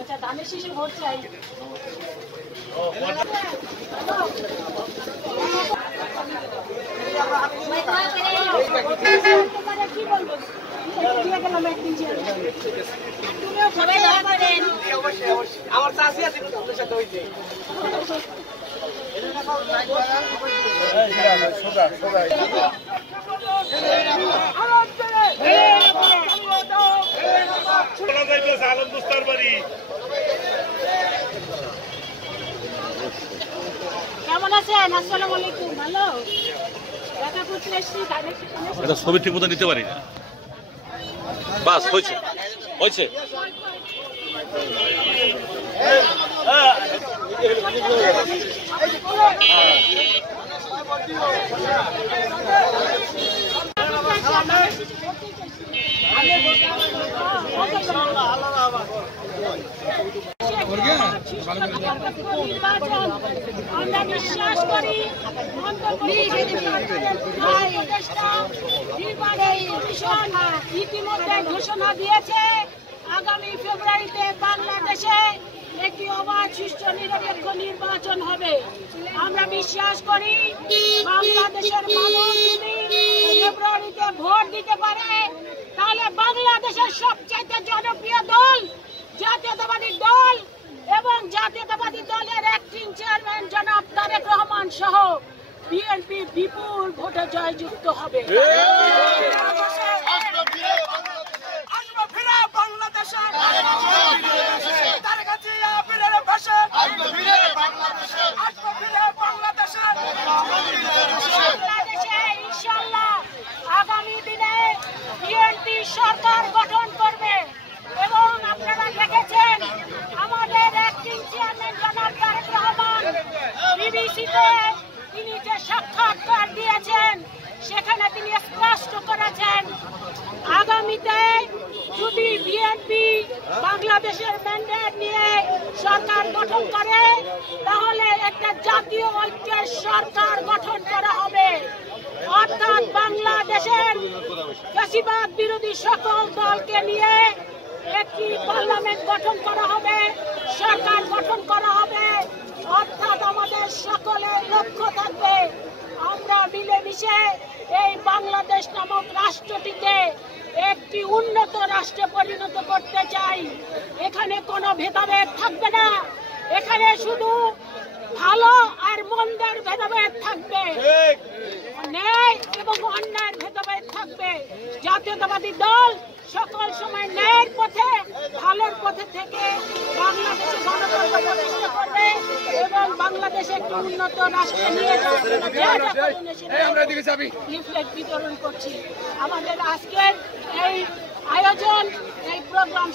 আচ্ছা ধানের শীষে ভোট চাই। আমার চাষি আছে আপনার সাথে হইতে কেমন আছেন? আসসালামু আলাইকুম। ভালো দেখা করতে এসেছি। এটা ছবি ঠিক মতো নিতে পারি না। বাস হয়েছে হয়েছে। আমরা বিশ্বাস করি ইতিমধ্যে ঘোষণা দিয়েছে আগামী ফেব্রুয়ারিতে বাংলাদেশে একটি অবাধ সুষ্ঠু নিরপেক্ষ নির্বাচন হবে। আমরা বিশ্বাস করি বাংলাদেশের মানুষ যদি ফেব্রুয়ারিতে ভোট দিতে পারে তাহলে বাংলাদেশের সবচেয়ে জনপ্রিয় দল জাতীয়তাবাদী দল এবং জাতীয়তাবাদী দলের অ্যাক্টিং চেয়ারম্যান জনাব তারেক রহমান সহ বিএনপি বিপুল ভোটে জয়যুক্ত হবে। ইনশাআল্লাহ আগামী দিনে বিএনপি সরকার গঠন করবে এবং আপনারা দেখেছেন আমাদের অ্যাক্টিং চেয়ারম্যান জনাব তারেক রহমান বিবিসিতে তিনি যে সাক্ষাৎকার দিয়েছেন সেখানে তিনি স্পষ্ট করেছেন আগামীতে যদি বিএনপি বাংলাদেশের ম্যান্ডেট নিয়ে সরকার গঠন করে তাহলে একটা জাতীয় ঐক্যের সরকার গঠন করা হবে। অর্থাৎ বাংলাদেশের ফ্যাসিবাদ বিরোধী সকল দলকে নিয়ে একটি পার্লামেন্ট গঠন করা হবে, সরকার গঠন করা হবে। অর্থাৎ আমাদের সকলের লক্ষ্য থাকবে আমরা মিলেমিশে এই বাংলাদেশ নামক রাষ্ট্রটিকে একটি উন্নত রাষ্ট্রে পরিণত করতে চাই। এখানে কোনো ভেদাভেদ থাকবে না, এখানে শুধু ভালো আর মন্দের ভেদাভেদ থাকবে, ন্যায় এবং অন্যায়ের ভেদাভেদ থাকবে। জাতীয়তাবাদী দল সকল সময় ন্যায়ের পথে ভালোর পথে থেকে বাংলাদেশে গণতন্ত্র প্রতিষ্ঠা করবে এবং বাংলাদেশে একটি উন্নত রাষ্ট্রে নিয়ে যাওয়ার লিফলেট বিতরণ করছি। আমাদের আজকের এই আয়োজন এই প্রোগ্রাম